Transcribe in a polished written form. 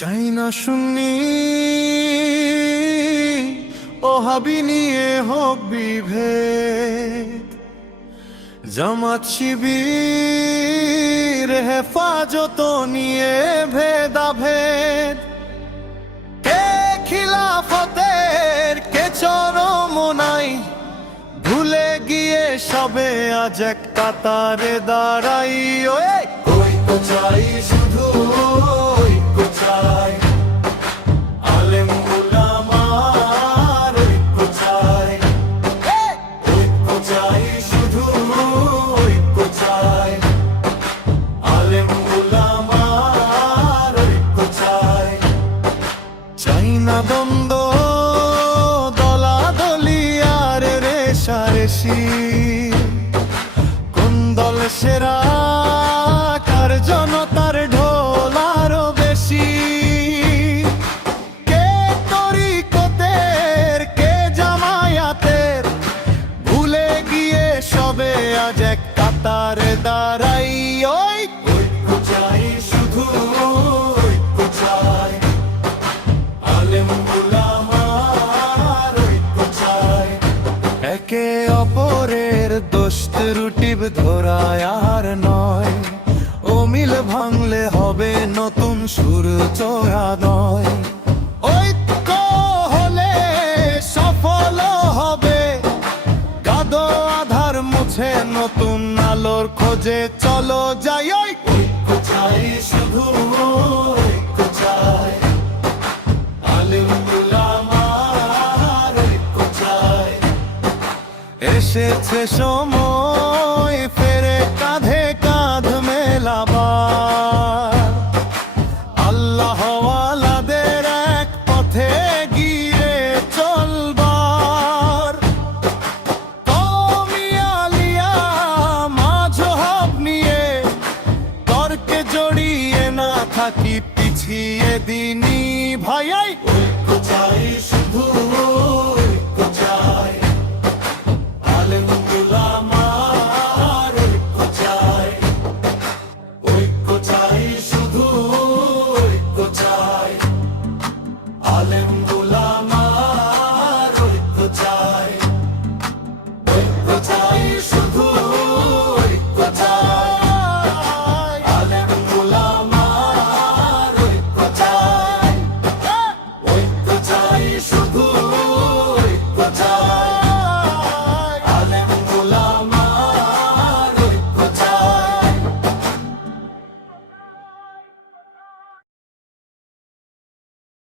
চাই না শুনি ওহাবি নিয়ে হোক বিভেদ, জামাত শিবির হেফাজত নিয়ে ভেদাভেদ, কে খিলাফতের কে চরমনাই, ভুলে গিয়ে সবে আজ এক কাতারে দাঁড়াই। ঐক্য চাই, শুধু ঐক্য চাই, আলেম উলামার ঐক্য চাই। ঐক্য চাই, শুধু ঐক্য চাই, আলেম উলামার ঐক্য চাই। চাই না দ্বন্দ্ব, দলাদলি আর রেষারেষি, কোন দল সেরা কার জনতার ঢোল আরো বেশি, কে তরিকতের কে জামায়াতের, ভুলে গিয়ে সবে আজ এক কাতারে দাঁড়াই। ঐক্য চাই, শুধু ঐক্য চাই, আলেম উলামার ঐক্য চাই। একে অপরের দোষ ত্রুটি ধরায় আর নয়, অমিল ভাঙলে হবে নতুন সুর চোরাদয়। ঐক্য হলে সফল হবে, কাদো আধার মুছে নতুন আলোর খোঁজে চলো যাই। ঐক্য চাই, শুধু ঐক্য চাই, আলেম উলামার ঐক্য চাই। এসেছে সময় ফেরে কাঁধে কাঁধ মেলাবার, আল্লাহওয়ালাদের এক পথে গিয়ে চলবার। কওমি আলিয়া মাযহাব নিয়ে তর্কে জড়িয়ে না থাকি পিছিয়ে দিনই ভাই। ঐক্য চাই, শুধু